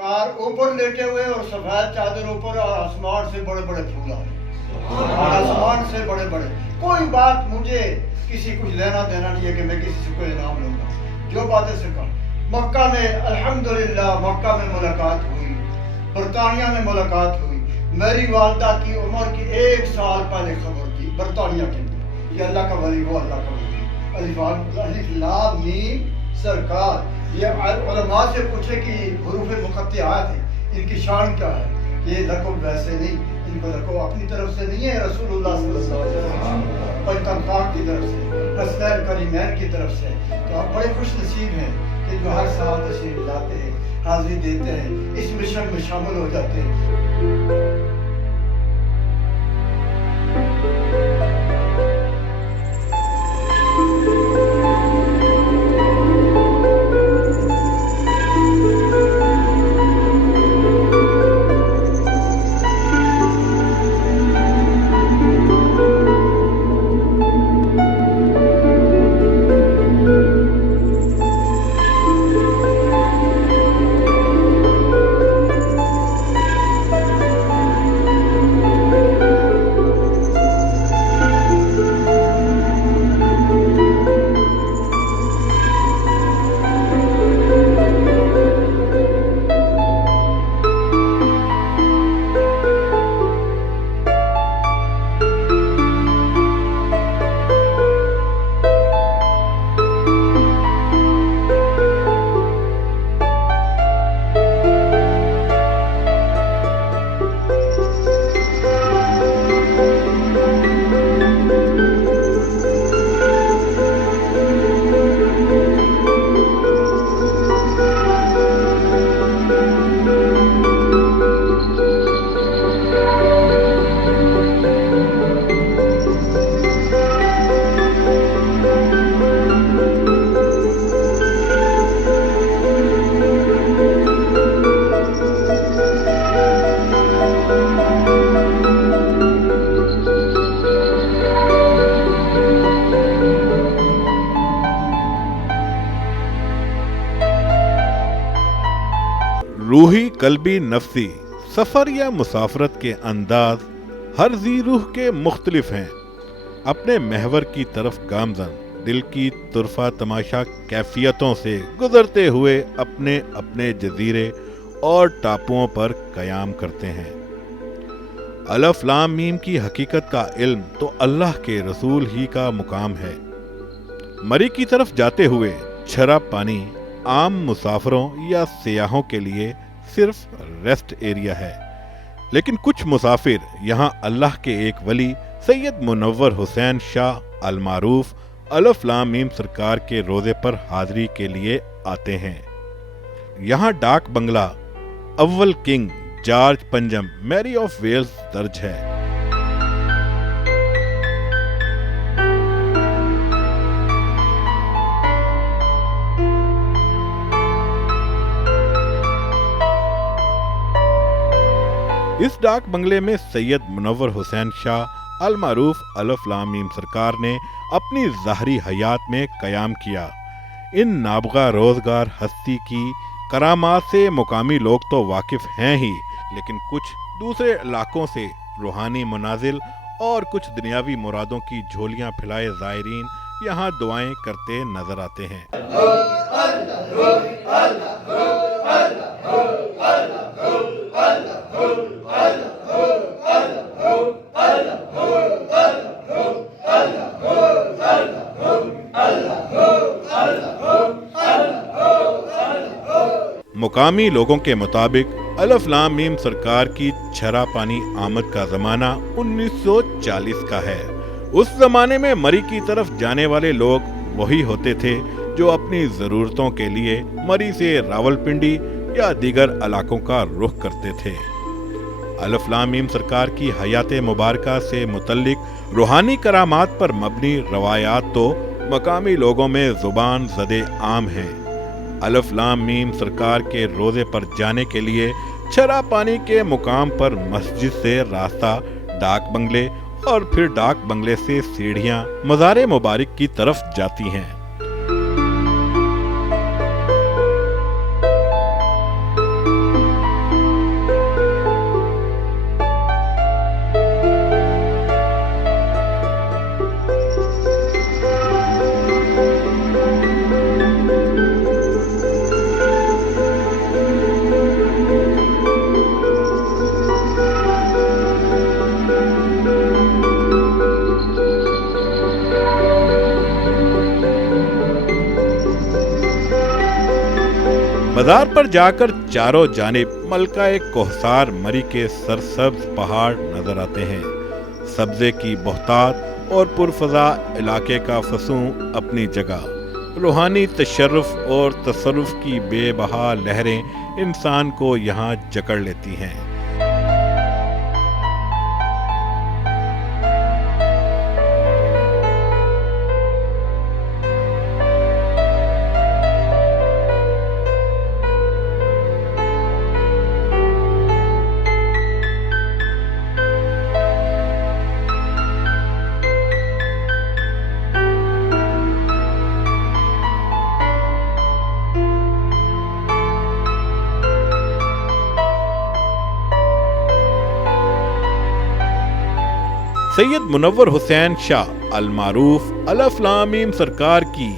सरकार ऊपर लेटे हुए और सफेद चादर ऊपर और आसमान से बड़े बड़े फूल आ रहे, आसमान से बड़े बड़े। कोई बात मुझे किसी कुछ लेना देना नहीं है कि मैं किसी से कोई इनाम लूंगा। जो बातें सरकार मक्का में, अल्हम्दुलिल्लाह मक्का में मुलाकात हुई, बरतानिया में मुलाकात हुई। मेरी वालदा की उम्र की 1 साल पहले खबर थी बरतानिया के अंदर, ये अल्लाह का वली हो, अल्लाह का वली। अलिफ लाम मीम सरकार। ये उलमा से पूछे कि हुरूफ मुक़त्तिआत है, इनकी शान क्या है? ये लक़ब वैसे नहीं, इनको लक़ब अपनी तरफ से नहीं है, रसूलुल्लाह सल्लल्लाहु अलैहि वसल्लम पैगंबर की तरफ से, हसनैन करीमैन की तरफ से। तो आप बड़े खुश नसीब हैं कि जो हर साल तशरीफ लाते हैं, हाज़िरी देते हैं, इस मिशन में शामिल हो जाते हैं। रूही कल्बी नफ्सी सफ़र या मुसाफरत के अंदाज हर जी रूह के मुख्तलिफ हैं। अपने महवर की तरफ गामजन दिल की तुरफा तमाशा कैफियतों से गुजरते हुए अपने अपने जजीरे और टापुओं पर कयाम करते हैं। अलफ लाम मीम की हकीकत का इल्म तो अल्लाह के रसूल ही का मुकाम है। मरी की तरफ जाते हुए छरा पानी आम मुसाफरों या सियाहों के लिए सिर्फ रेस्ट एरिया है, लेकिन कुछ मुसाफिर यहाँ अल्लाह के एक वली सैयद मुनव्वर हुसैन शाह अल मारूफ अलफ लाम मीम सरकार के रोजे पर हाजिरी के लिए आते हैं। यहाँ डाक बंगला अव्वल किंग जॉर्ज पंजम मैरी ऑफ वेल्स दर्ज है। इस डाक बंगले में सैयद मुनव्वर हुसैन शाह अल मारूफ अलफ लाम मीम सरकार ने अपनी ज़ाहरी हयात में कयाम किया। इन नाबगा रोजगार हस्ती की करामात से मुकामी लोग तो वाकिफ हैं ही, लेकिन कुछ दूसरे इलाकों से रूहानी मनाजिल और कुछ दुनियावी मुरादों की झोलियां फैलाए ज़ायरीन यहाँ दुआएं करते नजर आते हैं। मुकामी लोगों के मुताबिक अलफ लाम मीम सरकार की छरा पानी आमद का जमाना 1940 का है। उस जमाने में मरी की तरफ जाने वाले लोग वही होते थे जो अपनी जरूरतों के लिए मरी से रावलपिंडी या दीगर इलाकों का रुख करते थे। अलफ लाम मीम सरकार की हयात मुबारका से मुतल्लिक रूहानी करामात पर मबनी रवायात तो मकामी लोगों में जुबान ज़दे आम हैं। अलफ लाम मीम सरकार के रोजे पर जाने के लिए छरा पानी के मुकाम पर मस्जिद से रास्ता डाक बंगले और फिर डाक बंगले से सीढ़ियां मज़ारे मुबारक की तरफ जाती हैं। पर जाकर चारों जानिब मलका कोहसार मरी के सरसब्ज पहाड़ नजर आते हैं। सब्जे की बहुतात और पुरफजा इलाके का फसूं अपनी जगह, रूहानी तशर्रुफ और तसर्रुफ की बेबहा लहरें इंसान को यहाँ जकड़ लेती हैं। सैयद मुनव्वर हुसैन शाह अल मारूफ अल अफलामीम सरकार की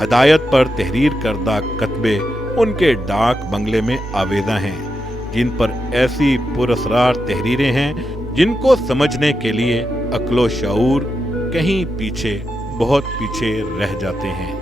हदायत पर तहरीर करदा कतबे उनके डाक बंगले में आवेदा हैं, जिन पर ऐसी पुरअसरार तहरीरें हैं जिनको समझने के लिए अक्लो शऊर कहीं पीछे, बहुत पीछे रह जाते हैं।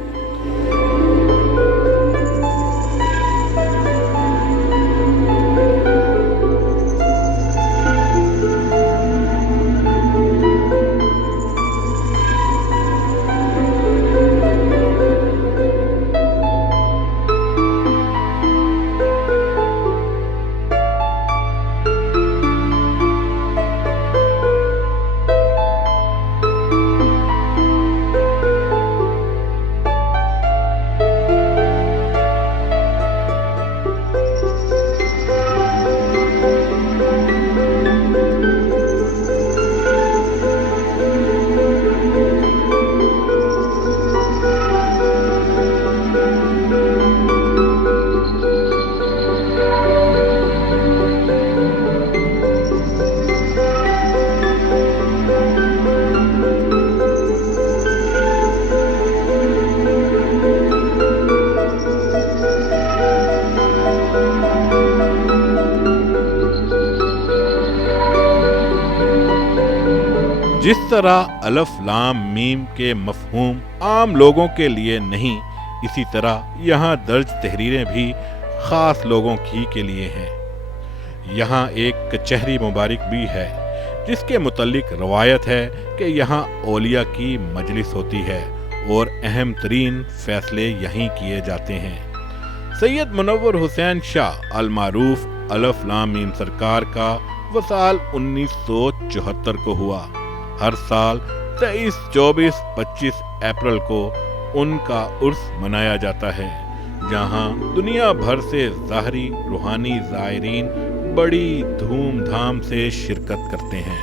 जिस तरह अलफ लाम मीम के मफहूम आम लोगों के लिए नहीं, इसी तरह यहाँ दर्ज तहरीरें भी खास लोगों ही के लिए हैं। यहाँ एक कचहरी मुबारक भी है जिसके मुतल्लिक रवायत है कि यहाँ औलिया की मजलिस होती है और अहम तरीन फैसले यहीं किए जाते हैं। सैयद मुनव्वर हुसैन शाह अल मारूफ अल अफलामीम सरकार का वसाल 1974 को हुआ। हर साल 23, 24, 25 अप्रैल को उनका उर्स मनाया जाता है, जहां दुनिया भर से ज़ाहरी रूहानी ज़ायरीन बड़ी धूमधाम से शिरकत करते हैं।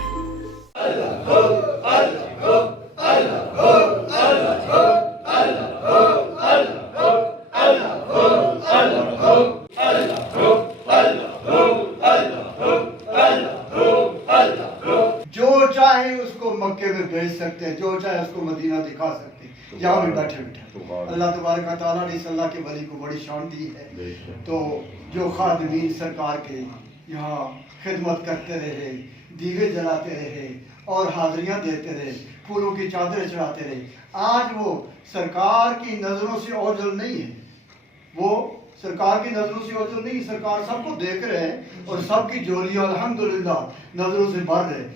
मक्के में भेज सकते हैं, जो चाहे उसको मदीना दिखा सकते हैं, यहाँ भी बैठे बैठे। अल्लाह तबारक व तआला ने इस अल्लाह के वली को बड़ी शान दी है। तो जो खादिमीन सरकार के यहाँ खिदमत करते रहे, दीवे जलाते रहे और हाजिरियाँ देते रहे, फूलों की चादरें चढ़ाते रहे, आज वो सरकार की नज़रों से ओझल नहीं है। वो सरकार की नजरों से ओझल नहीं, सरकार सबको देख रहे हैं और सबकी झोलियां अल्हम्दुलिल्लाह नजरों से भर रहे।